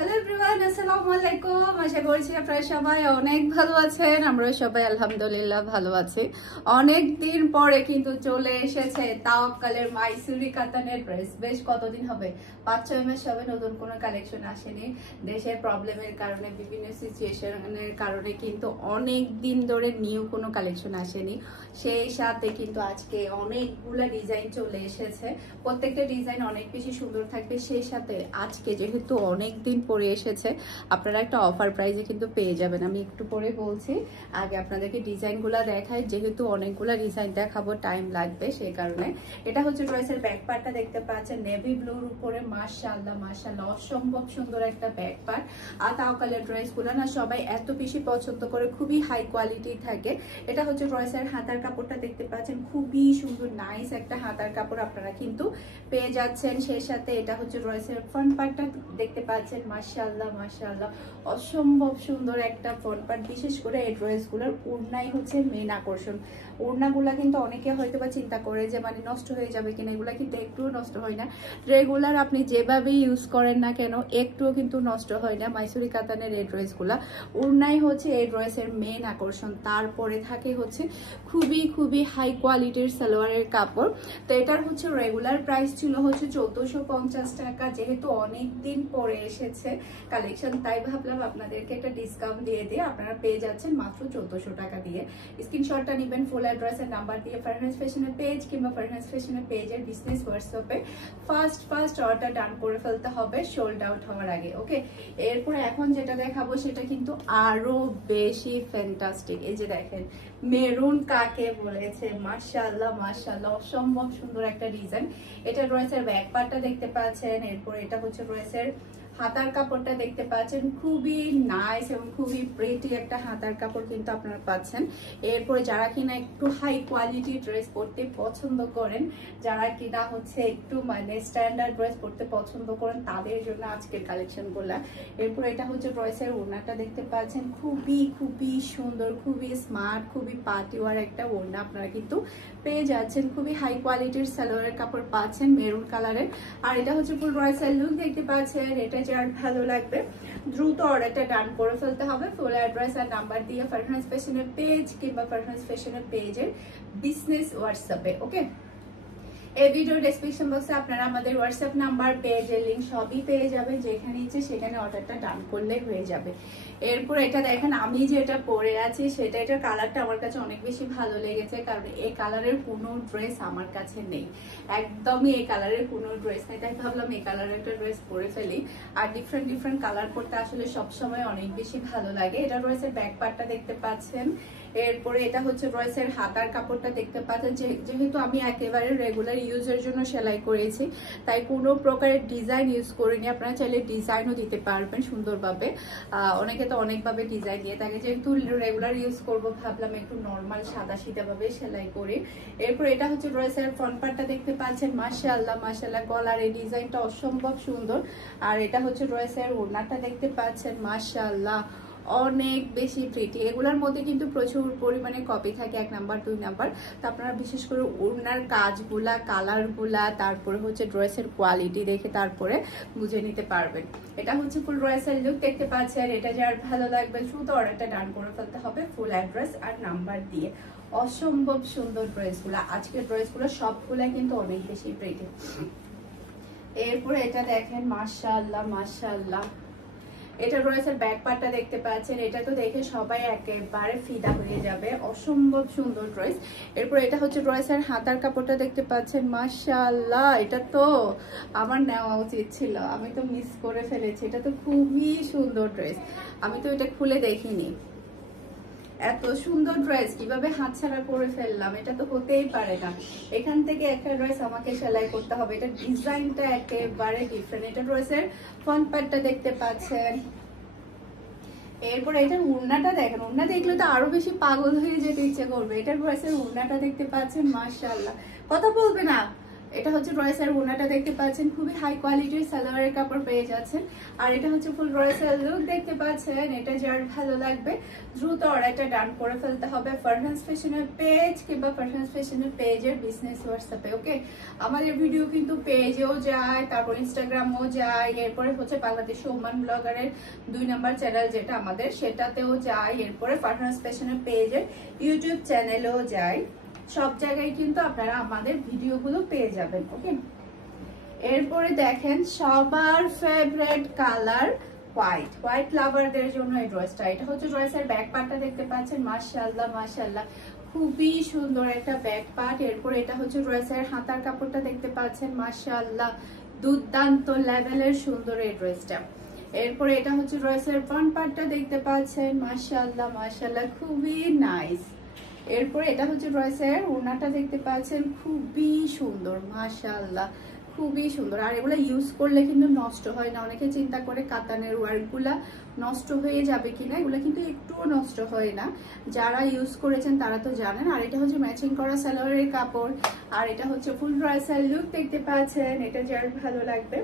Hello everyone, আসসালামু আলাইকুম। আশা করছি আপনারা সবাই অনেক ভালো আছেন। আমরা সবাই আলহামদুলিল্লাহ ভালো আছি। অনেক দিন পরে কিন্তু চলে এসেছে তাওয়াক্কালের মাইসুরি কাতানের ড্রেস। বেশ কতদিন হবে, 5-6 মাস হবে নতুন কোনো কালেকশন আসেনি। দেশের প্রবলেমের কারণে, বিভিন্ন সিচুয়েশনের কারণে কিন্তু অনেক দিন ধরে নিউ কোনো কালেকশন আসেনি। সেই সাথে কিন্তু আজকে অনেকগুলা ডিজাইন চলে এসেছে। প্রত্যেকটা ডিজাইন অনেক বেশি সুন্দর থাকবে। সেই সাথে আজকে যেহেতু অনেক দিন পরে এসেছে, আপনারা একটা অফার প্রাইসে কিন্তু পেয়ে যাবেন। আমি একটু পরে বলছি, আগে আপনাদেরকে ডিজাইনগুলো দেখাই। যেহেতু অনেকগুলো ডিজাইন দেখাবো, টাইম লাগবে, সেই কারণে। এটা হচ্ছে ড্রেসের ব্যাক পার্টটা দেখতে পাচ্ছেন নেভি ব্লুর উপরে। মাশাআল্লাহ মাশাআল্লাহ, অসম্ভব সুন্দর একটা ব্যাক পার্ট। আর তাওয়াক্কালের ড্রেসগুলো না সবাই এত বেশি পছন্দ করে, খুবই হাই কোয়ালিটি থাকে। এটা হচ্ছে ড্রেসের হাতার কাপড়টা দেখতে পাচ্ছেন, খুবই সুন্দর নাইস একটা হাতার কাপড় আপনারা কিন্তু পেয়ে যাচ্ছেন। সেই সাথে এটা হচ্ছে ড্রেসের ফ্রন্ট পার্টটা দেখতে পাচ্ছেন। মাশাআল্লাহ মাশাআল্লাহ, অসম্ভব সুন্দর একটা ফ্রন্ট পার্ট। বিশেষ করে এই ড্রেসগুলোর ওড়নাই হচ্ছে মেন আকর্ষণ। ওড়নাগুলা কিন্তু অনেকে হয়তো বা চিন্তা করে যে মানে নষ্ট হয়ে যাবে কিনা, এগুলা কিন্তু একটুও নষ্ট হয় না। রেগুলার আপনি যেভাবে ইউজ করেন না কেন, একটুও কিন্তু নষ্ট হয় না মাইসুরি কাতানের এই ড্রেসগুলা। ওড়নাই হচ্ছে এই ড্রেসের মেন আকর্ষণ। তারপরে থাকে হচ্ছে খুবই খুবই হাই কোয়ালিটির সালোয়ারের কাপড়। তো এটার হচ্ছে রেগুলার প্রাইস ছিল হচ্ছে 1450 টাকা। যেহেতু অনেক দিন পরে এসেছে কালেকশন, তাই ভাবলাম আপনাদেরকে একটা ডিসকাউন্ট দিয়ে দিয়ে আপনারা পেয়ে যাচ্ছেন মাত্র 1400 টাকা দিয়ে। স্ক্রিনশটটা নেবেন ফুল অ্যাড্রেসের নাম্বার দিয়ে ফারহানাস ফ্যাশনের পেজ কিংবা ফারহানাস ফ্যাশনের পেজের বিজনেস হোয়াটসঅ্যাপে ফার্স্ট অর্ডার ডান করে ফেলতে হবে সোল্ড আউট হওয়ার আগে। ওকে, এরপরে এখন যেটা দেখাবো সেটা কিন্তু আরো বেশি ফ্যান্টাস্টিক। এই যে দেখেন, মেরুন কাকে বলেছে, মাশাআল্লাহ মাশাআল্লাহ, অসম্ভব সুন্দর একটা ডিজাইন। এটা ড্রেসের ব্যাক পার্টটা দেখতে পাচ্ছেন। এরপর এটা হচ্ছে ড্রেসের হাতার কাপড়টা দেখতে পাচ্ছেন, খুবই নাইস এবং খুবই প্রিটি একটা হাতার কাপড় কিন্তু আপনারা পাচ্ছেন। এরপরে যারা কিনা একটু হাই কোয়ালিটি ড্রেস পরতে পছন্দ করেন, যারা কিনা হচ্ছে একটু মানে স্ট্যান্ডার্ড ড্রেস পরতে পছন্দ করেন, তাদের জন্য আজকের কালেকশনগুলো। এরপর এটা হচ্ছে ড্রেসের ওড়নাটা দেখতে পাচ্ছেন, খুবই খুবই সুন্দর, খুবই স্মার্ট, খুবই পার্টিওয়ার একটা ওড়না আপনারা কিন্তু পেয়ে যাচ্ছেন। খুবই হাই কোয়ালিটির সালোয়ারের কাপড় পাচ্ছেন মেরুন কালারের। আর এটা হচ্ছে ফুল ড্রেসের লুক দেখতে পাচ্ছেন। এটা যার ভালো লাগবে দ্রুত অর্ডারটা ডান করে ফেলতে হবে ফুল অ্যাড্রেস আর নাম্বার দিয়ে ফারহানাস ফ্যাশনের পেজ কিংবা ফারহানাস ফ্যাশনের পেজের বিজনেস হোয়াটসঅ্যাপে। ওকে, এই ভিডিও ডেসক্রিপশন বক্সে আপনারা আমাদের হোয়াটসঅ্যাপ নাম্বার, পেজের লিঙ্ক সবই পেয়ে যাবেন। যেখানে ইচ্ছে সেখানে অর্ডারটা ডান করলে হয়ে যাবে। এরপর এটা দেখেন, আমি যেটা পরে আছি সেটা, এটার কালারটা আমার কাছে অনেক বেশি ভালো লেগেছে, কারণ এই কালারের কোনো ড্রেস আমার কাছে নেই, একদমই এই কালারের কোনো ড্রেস নেই। তাই ভাবলাম এই কালারের একটা ড্রেস পরে ফেলি। আর ডিফারেন্ট কালার পরতে আসলে সবসময় অনেক বেশি ভালো লাগে। এটা ড্রেসের ব্যাক পার্টটা দেখতে পাচ্ছেন। এরপরে এটা হচ্ছে ড্রেসের হাতার কাপড়টা দেখতে পাচ্ছেন। যেহেতু আমি একেবারে রেগুলার ইউজের জন্য সেলাই করেছি, তাই কোনো প্রকারের ডিজাইন ইউজ করিনি। আপনারা চাইলে ডিজাইনও দিতে পারবেন সুন্দরভাবে। অনেকে তো অনেকভাবে ডিজাইন দিয়ে থাকে, যেহেতু রেগুলার ইউজ করব ভাবলাম একটু নর্মাল সাদা সিধাভাবে সেলাই করি। এরপর এটা হচ্ছে ড্রেসের ফ্রন্ট পার্টটা দেখতে পাচ্ছেন। মাশাআল্লাহ মাশাআল্লাহ, গলার এই ডিজাইনটা অসম্ভব সুন্দর। আর এটা হচ্ছে ড্রেসের ওড়নাটা দেখতে পাচ্ছেন। মাশাআল্লাহ, অনেক বেশি প্রিটি। এগুলোর মধ্যে কিন্তু প্রচুর পরিমাণে কপি থাকে, 1 নাম্বার 2 নাম্বার। তো আপনারা বিশেষ করে ওড়নার কাজগুলা, কালারগুলা, তারপরে হচ্ছে ড্রেসের কোয়ালিটি দেখে তারপরে বুঝে নিতে পারবেন। এটা হচ্ছে ফুল ড্রেসের লুক দেখতে পাচ্ছেন। এটা যার ভালো লাগবে দ্রুত অর্ডারটা ডান করে ফেলতে হবে ফুল অ্যাড্রেস আর নাম্বার দিয়ে। অসম্ভব সুন্দর ড্রেসগুলো, আজকের ড্রেসগুলো সবগুলা কিন্তু অনেক বেশি প্রিটি। এরপরে এটা দেখেন, মাশাআল্লাহ মাশাআল্লাহ, এটা ড্রেসের ব্যাক পার্টটা দেখতে পাচ্ছেন। এটা তো দেখে সবাই একেবারে ফিদা হয়ে যাবে, অসম্ভব সুন্দর ড্রেস। এরপর এটা হচ্ছে ড্রেসের হাতার কাপড়টা দেখতে পাচ্ছেন। মাশাআল্লাহ, এটা তো আমার নেওয়া উচিত ছিল, আমি তো মিস করে ফেলেছি। এটা তো খুবই সুন্দর ড্রেস, আমি তো এটা খুলে দেখিনি। এত সুন্দর ড্রেস কিভাবে হাতছাড়া করে ফেললাম, এটা তো হতেই পারে না। এখান থেকে একটা ড্রেস আমাকে সেলাই করতে হবে। এটা ডিজাইনটা একেবারে ডিফারেন্ট। এটা ড্রেসের ফ্রন্ট পার্টটা দেখতে পাচ্ছেন। এরপর এটার ওড়নাটা দেখেন, ওড়না দেখলে তো আরো বেশি পাগল হয়ে যেতে ইচ্ছে করবে। এটার ড্রেসের ওড়নাটা দেখতে পাচ্ছেন। মাশাআল্লাহ, কথা বলবে না, এটা হচ্ছে ড্রেসের ওড়নাটা দেখতে পাচ্ছেন, খুবই হাই কোয়ালিটির সালোয়ারের কাপড় পেয়ে যাচ্ছেন। আর এটা হচ্ছে ফুল ড্রেসের লুক দেখতে পাচ্ছেন। এটা যার ভালো লাগবে দ্রুত অর্ডারটা ডান করে ফেলতে হবে ফারহান ফ্যাশনের পেজ কিংবা ফারহান ফ্যাশনের পেজের বিজনেস হোয়াটসঅ্যাপে। ওকে, আমাদের ভিডিও কিন্তু পেজেও যায়, তারপর ইনস্টাগ্রামেও যায়, এরপরে হচ্ছে বাংলাদেশ ওমান ব্লগারের 2 নাম্বার চ্যানেল যেটা আমাদের, সেটাতেও যায়, এরপরে ফারহান ফ্যাশনের পেজের ইউটিউব চ্যানেলেও যায়। সব জায়গায় কিন্তু আপনারা আমাদের ভিডিওগুলো পেয়ে যাবেন। ওকে, এরপরে দেখেন সবার ফেভারিট কালার হোয়াইট লাভারদের জন্য এই ড্রেসটা। এটা হচ্ছে ড্রেসের ব্যাক পার্টটা দেখতে পাচ্ছেন, মাশাআল্লাহ মাশাআল্লাহ খুবই সুন্দর একটা ব্যাক পার্ট। এরপর এটা হচ্ছে ড্রেসের হাতার কাপড়টা দেখতে পাচ্ছেন, মাশাআল্লাহ দুর্দান্ত লেভেলের সুন্দর এই ড্রেসটা। এরপরে এটা হচ্ছে ড্রেসের ফ্রন্ট পার্টটা দেখতে পাচ্ছেন, মাশাআল্লাহ মাশাআল্লাহ খুবই নাইস। এরপরে এটা হচ্ছে ড্রেসের ওড়নাটা দেখতে পাচ্ছেন, খুবই সুন্দর মাশাআল্লাহ খুবই সুন্দর। আর এগুলো ইউজ করলে কিন্তু নষ্ট হয় না। অনেকে চিন্তা করে কাতানের ওয়ার্কগুলা নষ্ট হয়ে যাবে কিনা, এগুলো কিন্তু একটুও নষ্ট হয় না। যারা ইউজ করেছেন তারা তো জানেন। আর এটা হচ্ছে ম্যাচিং করা সালোয়ারের কাপড়। আর এটা হচ্ছে ফুল ড্রেসের লুক দেখতে পাচ্ছেন। এটা যার ভালো লাগবে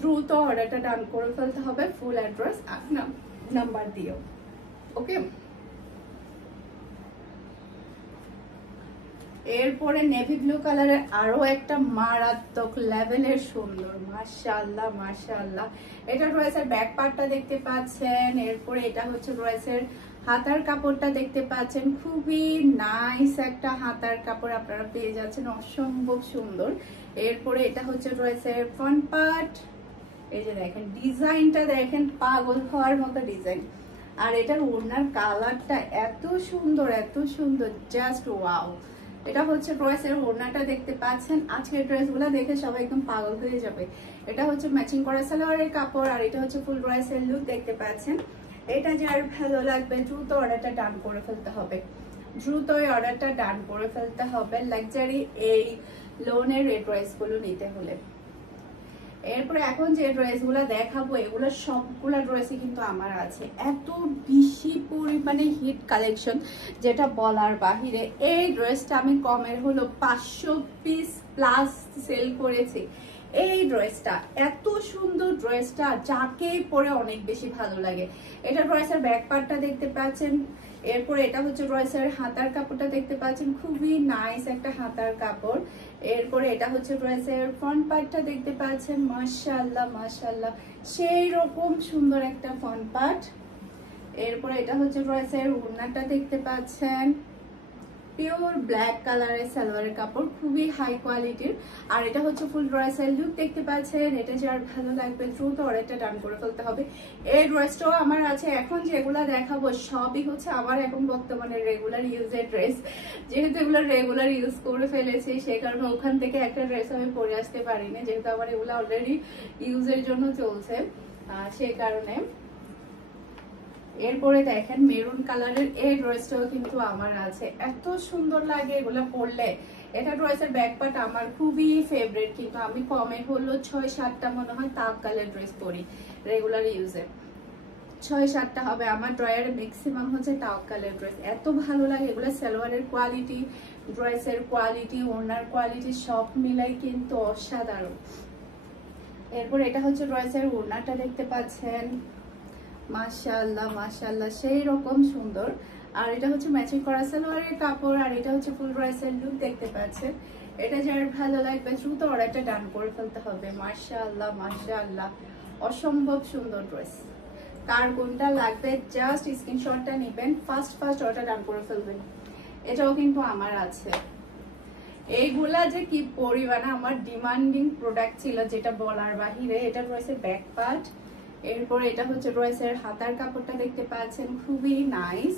দ্রুত অর্ডারটা ডান করে ফেলতে হবে ফুল অ্যাড্রেস নাম্বার দিও। ওকে, এরপরে নেভি ব্লু কালারের আরো একটা মারাত্মক লেভেলের সুন্দর, মাশাআল্লাহ মাশাআল্লাহ। এটা ড্রেসের ব্যাক পার্টটা দেখতে পাচ্ছেন। এরপরে এটা হচ্ছে ড্রেসের হাতার কাপড়টা দেখতে পাচ্ছেন, খুবই নাইস একটা হাতার কাপড় আপনারা পেয়ে যাচ্ছেন, অসম্ভব সুন্দর। এরপরে এটা হচ্ছে ড্রেসের ফ্রন্ট পার্ট। এই যে দেখেন ডিজাইনটা দেখেন, পাগল হওয়ার মতো ডিজাইন। আর এটার ওড়নার কালারটা এত সুন্দর জাস্ট ওয়াও। এটা হচ্ছে ড্রেসের ওড়নাটা দেখতে পাচ্ছেন। আজকের ড্রেসগুলো দেখে সবাই একদম পাগল হয়ে যাবে। এটা হচ্ছে ম্যাচিং করা সালোয়ারের কাপড়। আর এটা হচ্ছে ফুল ড্রেসের লুক দেখতে পাচ্ছেন। এটা যার ভালো লাগবে দ্রুত অর্ডারটা ডান করে ফেলতে হবে, দ্রুতই অর্ডারটা ডান করে ফেলতে হবে লাক্সারি এই লোনের এই ড্রেসগুলো নিতে হলে। এরপরে এখন যে ড্রেসগুলো দেখাবো এগুলো সবগুলা ড্রেসই কিন্তু আমার আছে। এত বেশি পরিমাণে হিট কালেকশন যেটা বলার বাহিরে। এই ড্রেসটা আমি কমের হলো 500 পিস প্লাস সেল করেছি। এই ড্রেসটা এত সুন্দর, ড্রেসটা যাকে পরে অনেক বেশি ভালো লাগে। এটা ড্রেসের ব্যাক পার্টটা দেখতে পাচ্ছেন। এরপরে এটা হচ্ছে ড্রেসের হাতার কাপড়টা দেখতে পাচ্ছেন, খুবই নাইস একটা হাতার কাপড়। এরপরে এটা হচ্ছে ড্রেসের ফ্রন্ট পার্টটা দেখতে পাচ্ছেন, মাশাআল্লাহ মাশাআল্লাহ সেই রকম সুন্দর একটা ফ্রন্ট পার্ট। এরপরে এটা হচ্ছে ড্রেসের ওড়নাটা দেখতে পাচ্ছেন, পিওর ব্ল্যাক কালারের সালোয়ারের কাপড়, খুবই হাই কোয়ালিটির। আর এটা হচ্ছে ফুল ড্রেসের লুক দেখতে পাচ্ছেন। এটা যার ভালো লাগবে দ্রুত অর্ডারটা ডান করে ফেলতে হবে। এই ড্রেসটাও আমার আছে। এখন যেগুলো দেখাবো সবই হচ্ছে আমার এখন বর্তমানে রেগুলার ইউজের ড্রেস। যেহেতু এগুলো রেগুলার ইউজ করে ফেলেছি সেই কারণে ওখান থেকে একটা ড্রেস আমি পরে আসতে পারিনি, যেহেতু আমার এগুলো অলরেডি ইউজের জন্য চলছে সেই কারণে। এরপরে দেখেন মেরুন কালারের এই ড্রেসটাও কিন্তু আমার আছে, এত সুন্দর লাগে এগুলো পরলে। এটা ড্রেসের ব্যাক পার্ট আমার খুবই ফেভারিট, কিন্তু আমি কমে হলো 6-7টা মনে হয় তাওয়াক্কালের ড্রেস পরি রেগুলার ইউজে। 6-7টা হবে আমার ড্রয়ারে, ম্যাক্সিমাম হচ্ছে তাওয়াক্কালের ড্রেস। এত ভালো লাগে এগুলো, সালোয়ারের কোয়ালিটি, ড্রেসের কোয়ালিটি, ওড়নার কোয়ালিটি সব মিলাই কিন্তু অসাধারণ। এরপর এটা হচ্ছে ড্রেসের ওড়নাটা দেখতে পাচ্ছেন, মাশাআল্লাহ মাশাআল্লাহ সেই রকম সুন্দর। আর এটা হচ্ছে ম্যাচিং করা সালোয়ারের কাপড়। আর এটা হচ্ছে ফুল ড্রেসের লুক দেখতে পাচ্ছেন। এটা যার ভালো লাগবে দ্রুত অর্ডারটা ডান করে ফেলতে হবে। মাশাআল্লাহ মাশাআল্লাহ অসম্ভব সুন্দর ড্রেস। কার কোনটা লাগবে জাস্ট স্ক্রিনশটটা নেবেন, ফার্স্ট অর্ডার ডান করে ফেলবেন। এটাও কিন্তু আমার আছে। এইগুলা যে কি পরিমাণে আমার ডিমান্ডিং প্রোডাক্ট ছিল যেটা বলার বাহিরে। এটা রয়েছে ব্যাক পার্ট। এরপরে এটা হচ্ছে ড্রেসের হাতার কাপড়টা দেখতে পাচ্ছেন, খুবই নাইস।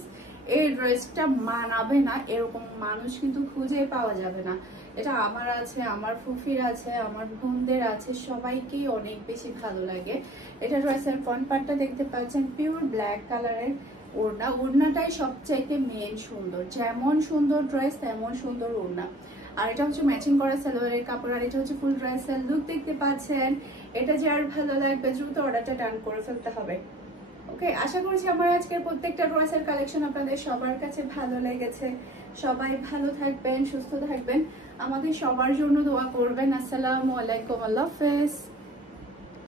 এই ড্রেসটা মানাবে না এরকম মানুষ কিন্তু খুঁজে পাওয়া যাবে না। এটা আমার আছে, আমার ফুফির আছে, আমার বোনদের আছে, সবাইকেই অনেক বেশি ভালো লাগে। এটা ড্রেসের ফ্রন্ট পার্টটা দেখতে পাচ্ছেন, পিওর ব্ল্যাক কালারের ওড়না। ওড়নাটাই সবচাইতে মেন সুন্দর, যেমন সুন্দর ড্রেস তেমন সুন্দর ওড়না। আর এটা হচ্ছে ম্যাচিং করা সালোয়ারের কাপড়। আর এটা হচ্ছে ফুল ড্রেসের লুক দেখতে পাচ্ছেন। এটা যার ভালো লাগবে দ্রুত অর্ডারটা ডান করে ফেলতে হবে। ওকে, আশা করছি আমার আজকের প্রত্যেকটা ড্রেসের কালেকশন আপনাদের সবার কাছে ভালো লেগেছে। সবাই ভালো থাকবেন, সুস্থ থাকবেন, আমাদের সবার জন্য দোয়া করবেন। আসসালামু আলাইকুম, আল্লাহ হাফেজ।